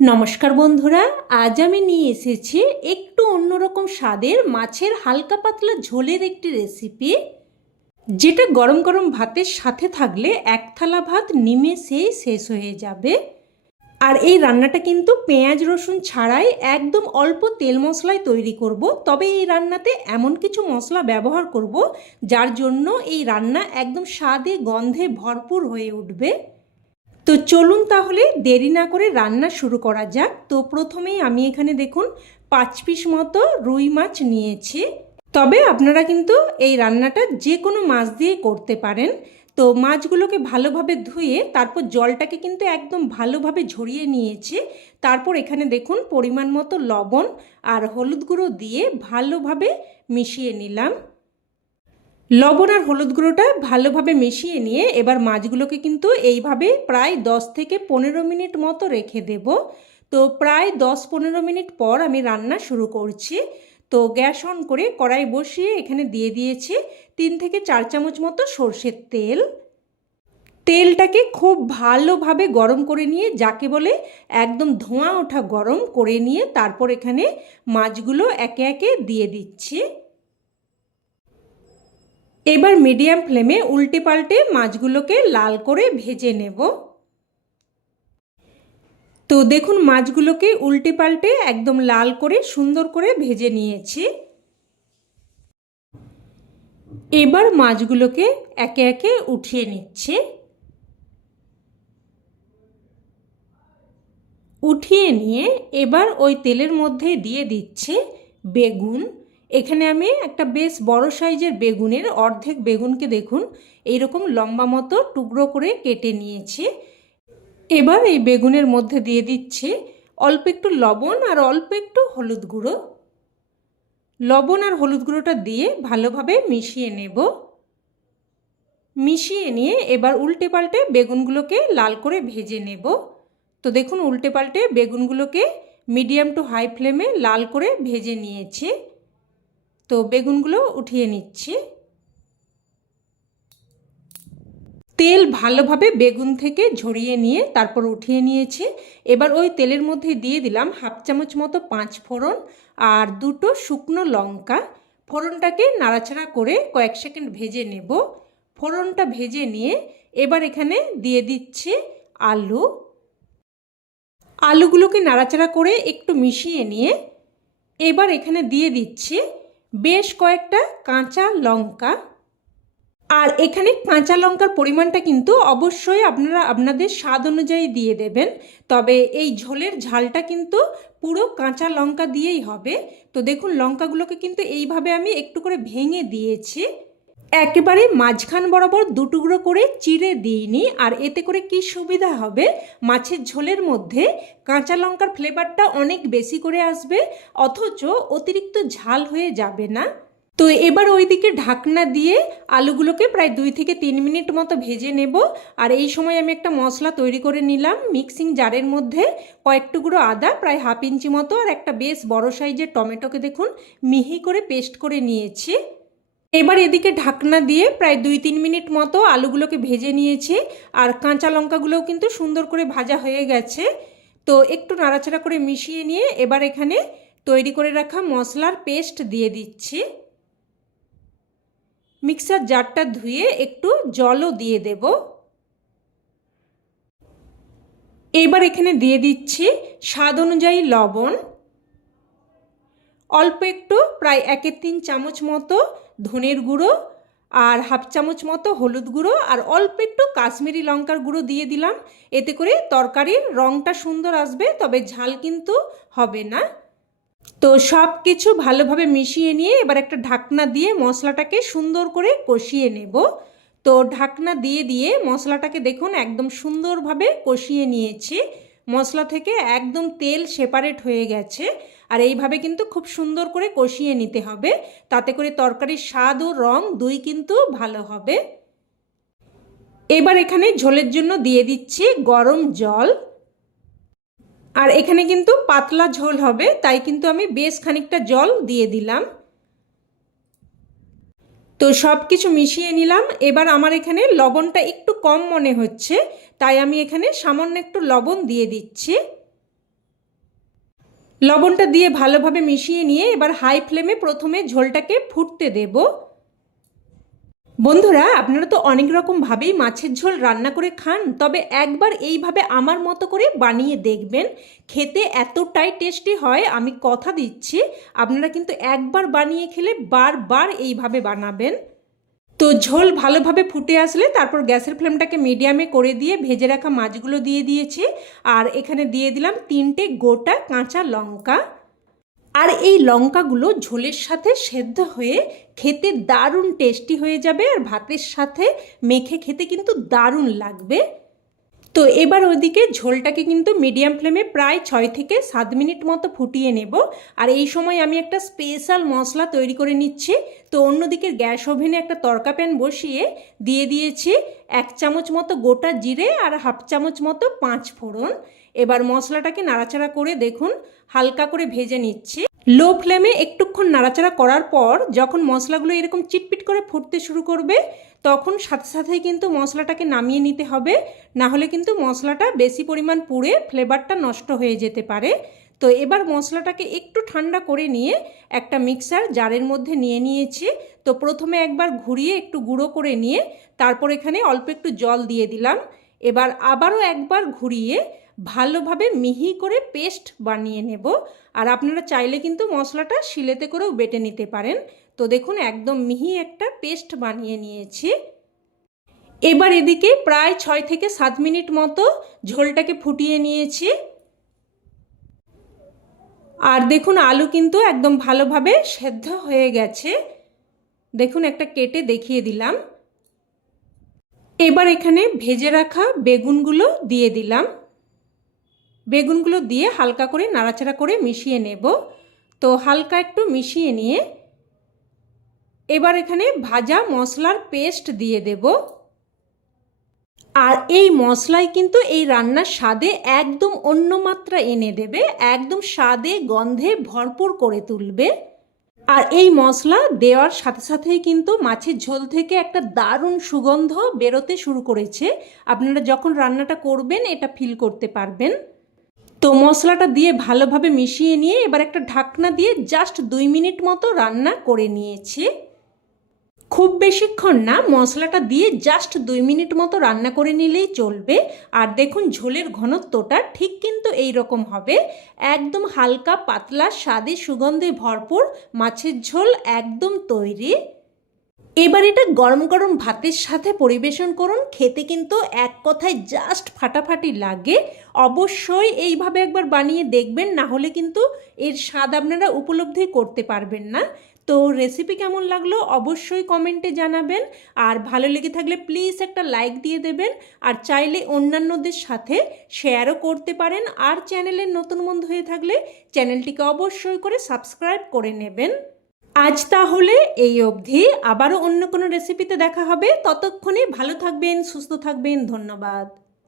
নমস্কার বন্ধুরা, আজ আমি নিয়ে এসেছি একটু অন্যরকম স্বাদের মাছের হালকা পাতলা ঝোলের একটি রেসিপি, যেটা গরম গরম ভাতের সাথে থাকলে এক থালা ভাত নিমেষেই শেষ হয়ে যাবে। আর এই রান্নাটা কিন্তু পেঁয়াজ রসুন ছাড়াই একদম অল্প তেল মশলায় তৈরি করব। তবে এই রান্নাতে এমন কিছু মশলা ব্যবহার করব যার জন্য এই রান্না একদম স্বাদে গন্ধে ভরপুর হয়ে উঠবে। তো চলুন তাহলে দেরি না করে রান্না শুরু করা যাক। তো প্রথমেই আমি এখানে দেখুন 5 পিস মতো রুই মাছ নিয়েছি। তবে আপনারা কিন্তু এই রান্নাটা যে কোনো মাছ দিয়ে করতে পারেন। তো মাছগুলোকে ভালোভাবে ধুয়ে তারপর জলটাকে কিন্তু একদম ভালোভাবে ঝরিয়ে নিয়েছি। তারপর এখানে দেখুন পরিমাণ মতো লবণ আর হলুদ গুঁড়ো দিয়ে ভালোভাবে মিশিয়ে নিলাম। লবণ আর হলুদ গুঁড়োটা ভালোভাবে মিশিয়ে নিয়ে এবার মাছগুলোকে কিন্তু এইভাবে প্রায় 10 থেকে 15 মিনিট মতো রেখে দেব। তো প্রায় 10-15 মিনিট পর আমি রান্না শুরু করছি। তো গ্যাস অন করে কড়াই বসিয়ে এখানে দিয়ে দিয়েছি 3 থেকে 4 চামচ মতো সর্ষের তেল। তেলটাকে খুব ভালোভাবে গরম করে নিয়ে, যাকে বলে একদম ধোঁয়া ওঠা গরম করে নিয়ে তারপর এখানে মাছগুলো একে একে দিয়ে দিচ্ছি। এবার মিডিয়াম ফ্লেমে উল্টে পাল্টে মাছগুলোকে লাল করে ভেজে নেব। তো দেখুন মাছগুলোকে উল্টে পাল্টে একদম লাল করে সুন্দর করে ভেজে নিয়েছি। এবার মাছগুলোকে একে একে উঠিয়ে নিচ্ছে। উঠিয়ে নিয়ে এবার ওই তেলের মধ্যে দিয়ে দিচ্ছে বেগুন। এখানে আমি একটা বেশ বড় সাইজের বেগুনের অর্ধেক বেগুনকে দেখুন এইরকম লম্বা মতো টুকরো করে কেটে নিয়েছি। এবার এই বেগুনের মধ্যে দিয়ে দিচ্ছে অল্প একটু লবণ আর অল্প একটু হলুদ গুঁড়ো। লবণ আর হলুদ গুঁড়োটা দিয়ে ভালোভাবে মিশিয়ে নেব। মিশিয়ে নিয়ে এবার উল্টে পাল্টে বেগুনগুলোকে লাল করে ভেজে নেব। তো দেখুন উল্টে পাল্টে বেগুনগুলোকে মিডিয়াম টু হাই ফ্লেমে লাল করে ভেজে নিয়েছি। তো বেগুনগুলো উঠিয়ে নিচ্ছি। তেল ভালোভাবে বেগুন থেকে ঝরিয়ে নিয়ে তারপর উঠিয়ে নিয়েছি। এবার ওই তেলের মধ্যে দিয়ে দিলাম হাফ চামচ মতো 5 ফোড়ন আর 2টো শুকনো লঙ্কা। ফোড়নটাকে নাড়াচাড়া করে কয়েক সেকেন্ড ভেজে নেব। ফোড়নটা ভেজে নিয়ে এবার এখানে দিয়ে দিচ্ছি আলু। আলুগুলোকে নাড়াচাড়া করে একটু মিশিয়ে নিয়ে এবার এখানে দিয়ে দিচ্ছি বেশ কয়েকটা কাঁচা লঙ্কা। আর এখানে কাঁচা লঙ্কার পরিমাণটা কিন্তু অবশ্যই আপনারা আপনাদের স্বাদ অনুযায়ী দিয়ে দেবেন। তবে এই ঝোলের ঝালটা কিন্তু পুরো কাঁচা লঙ্কা দিয়েই হবে। তো দেখুন লঙ্কাগুলোকে কিন্তু এইভাবে আমি একটু করে ভেঙে দিয়েছি। একেবারে মাঝখান বরাবর 2 টুকরো করে চিড়ে দিইনি। আর এতে করে কি সুবিধা হবে, মাছের ঝোলের মধ্যে কাঁচা লঙ্কার ফ্লেভারটা অনেক বেশি করে আসবে, অথচ অতিরিক্ত ঝাল হয়ে যাবে না। তো এবার ওইদিকে ঢাকনা দিয়ে আলুগুলোকে প্রায় 2 থেকে 3 মিনিট মতো ভেজে নেব। আর এই সময় আমি একটা মশলা তৈরি করে নিলাম। মিক্সিং জারের মধ্যে কয়েক টুকরো আদা, প্রায় হাফ ইঞ্চি মতো, আর একটা বেশ বড় সাইজের টমেটোকে দেখুন মিহি করে পেস্ট করে নিয়েছি। এবার এদিকে ঢাকনা দিয়ে প্রায় 2-3 মিনিট মতো আলুগুলোকে ভেজে নিয়েছি। আর কাঁচা লঙ্কাগুলোও কিন্তু সুন্দর করে ভাজা হয়ে গেছে। তো একটু নাড়াচাড়া করে মিশিয়ে নিয়ে এবার এখানে তৈরি করে রাখা মশলার পেস্ট দিয়ে দিচ্ছি। মিক্সার জারটা ধুয়ে একটু জলও দিয়ে দেব। এবার এখানে দিয়ে দিচ্ছি স্বাদ অনুযায়ী লবণ, অল্প একটু প্রায় 1/3 চামচ মতো ধনের গুঁড়ো আর হাফ চামচ মতো হলুদ গুঁড়ো আর অল্প একটু কাশ্মীরি লঙ্কার গুঁড়ো দিয়ে দিলাম। এতে করে তরকারির রঙটা সুন্দর আসবে, তবে ঝাল কিন্তু হবে না। তো সব কিছু ভালোভাবে মিশিয়ে নিয়ে এবার একটা ঢাকনা দিয়ে মশলাটাকে সুন্দর করে কষিয়ে নেব। তো ঢাকনা দিয়ে দিয়ে মশলাটাকে দেখুন একদম সুন্দরভাবে কষিয়ে নিয়েছি। মশলা থেকে একদম তেল সেপারেট হয়ে গেছে। আর এইভাবে কিন্তু খুব সুন্দর করে কষিয়ে নিতে হবে, তাতে করে তরকারির স্বাদ ও রং দুই কিন্তু ভালো হবে। এবার এখানে ঝোলের জন্য দিয়ে দিচ্ছি গরম জল। আর এখানে কিন্তু পাতলা ঝোল হবে, তাই কিন্তু আমি বেশ খানিকটা জল দিয়ে দিলাম। তো সব কিছু মিশিয়ে নিলাম। এবার আমার এখানে লবণটা একটু কম মনে হচ্ছে, তাই আমি এখানে সামান্য একটু লবণ দিয়ে দিচ্ছি। লবণটা দিয়ে ভালোভাবে মিশিয়ে নিয়ে এবার হাই ফ্লেমে প্রথমে ঝোলটাকে ফুটতে দেব। বন্ধুরা, আপনারা তো অনেক রকমভাবেই মাছের ঝোল রান্না করে খান, তবে একবার এইভাবে আমার মতো করে বানিয়ে দেখবেন, খেতে এতটাই টেস্টি হয়, আমি কথা দিচ্ছি। আপনারা কিন্তু একবার বানিয়ে খেলে বারবার এইভাবে বানাবেন। তো ঝোল ভালোভাবে ফুটে আসলে তারপর গ্যাসের ফ্লেমটাকে মিডিয়ামে করে দিয়ে ভেজে রাখা মাছগুলো দিয়ে দিয়েছি, আর এখানে দিয়ে দিলাম 3টে গোটা কাঁচা লঙ্কা। আর এই লঙ্কাগুলো ঝোলের সাথে সেদ্ধ হয়ে খেতে দারুণ টেস্টি হয়ে যাবে, আর ভাতের সাথে মেখে খেতে কিন্তু দারুণ লাগবে। তো এবার ওইদিকে ঝোলটাকে কিন্তু মিডিয়াম ফ্লেমে প্রায় 6 থেকে 7 মিনিট মতো ফুটিয়ে নেব। আর এই সময় আমি একটা স্পেশাল মশলা তৈরি করে নিচ্ছি। তো অন্যদিকে গ্যাস ওভেনে একটা তড়কা প্যান বসিয়ে দিয়ে দিয়েছি 1 চামচ মতো গোটা জিরে আর 1/2 চামচ মতো 5 ফোড়ন। এবার মশলাটাকে নাড়াচাড়া করে দেখুন হালকা করে ভেজে নিচ্ছি। লো ফ্লেমে একটুক্ষণ নাড়াচাড়া করার পর যখন মশলাগুলো এরকম চিটপিট করে ফুটতে শুরু করবে, তখন সাথে সাথেই কিন্তু মশলাটাকে নামিয়ে নিতে হবে, না হলে কিন্তু মশলাটা বেশি পরিমাণ পুড়ে ফ্লেভারটা নষ্ট হয়ে যেতে পারে। তো এবার মশলাটাকে একটু ঠান্ডা করে নিয়ে একটা মিক্সার জারের মধ্যে নিয়ে নিয়েছি। তো প্রথমে একবার ঘুরিয়ে একটু গুঁড়ো করে নিয়ে তারপর এখানে অল্প একটু জল দিয়ে দিলাম। এবার আবারও একবার ঘুরিয়ে ভালোভাবে মিহি করে পেস্ট বানিয়ে নেব। আর আপনারা চাইলে কিন্তু মশলাটা শিলেতে করেও বেটে নিতে পারেন। তো দেখুন একদম মিহি একটা পেস্ট বানিয়ে নিয়েছি। এবার এদিকে প্রায় 6 থেকে 7 মিনিট মতো ঝোলটাকে ফুটিয়ে নিয়েছি। আর দেখুন আলু কিন্তু একদম ভালোভাবে সেদ্ধ হয়ে গেছে। দেখুন একটা কেটে দেখিয়ে দিলাম। এবার এখানে ভেজে রাখা বেগুনগুলো দিয়ে দিলাম। বেগুনগুলো দিয়ে হালকা করে নাড়াচাড়া করে মিশিয়ে নেব। তো হালকা একটু মিশিয়ে নিয়ে এবার এখানে ভাজা মশলার পেস্ট দিয়ে দেব। আর এই মশলাই কিন্তু এই রান্নার স্বাদে একদম অন্য মাত্রা এনে দেবে, একদম স্বাদে গন্ধে ভরপুর করে তুলবে। আর এই মশলা দেওয়ার সাথে সাথেই কিন্তু মাছের ঝোল থেকে একটা দারুণ সুগন্ধ বেরোতে শুরু করেছে। আপনারা যখন রান্নাটা করবেন এটা ফিল করতে পারবেন। তো মশলাটা দিয়ে ভালোভাবে মিশিয়ে নিয়ে এবার একটা ঢাকনা দিয়ে জাস্ট 2 মিনিট মতো রান্না করে নিয়েছি। খুব বেশিক্ষণ না, মশলাটা দিয়ে জাস্ট 2 মিনিট মতো রান্না করে নিলেই চলবে। আর দেখুন ঝোলের ঘনত্বটা ঠিক কিন্তু এই রকম হবে, একদম হালকা পাতলা স্বাদে সুগন্ধে ভরপুর মাছের ঝোল একদম তৈরি। এবার এটা গরম গরম ভাতের সাথে পরিবেশন করুন, খেতে কিন্তু এক কথায় জাস্ট ফাটাফাটি লাগে। অবশ্যই এইভাবে একবার বানিয়ে দেখবেন, না হলে কিন্তু এর স্বাদ আপনারা উপলব্ধি করতে পারবেন না। তো রেসিপি কেমন লাগলো অবশ্যই কমেন্টে জানাবেন, আর ভালো লেগে থাকলে প্লিজ একটা লাইক দিয়ে দেবেন, আর চাইলে অন্যান্যদের সাথে শেয়ারও করতে পারেন। আর চ্যানেলের নতুন বন্ধু হয়ে থাকলে চ্যানেলটিকে অবশ্যই করে সাবস্ক্রাইব করে নেবেন। আজ তাহলে এই অবধি, আবারও অন্য কোনো রেসিপিতে দেখা হবে। ততক্ষণে ভালো থাকবেন, সুস্থ থাকবেন। ধন্যবাদ।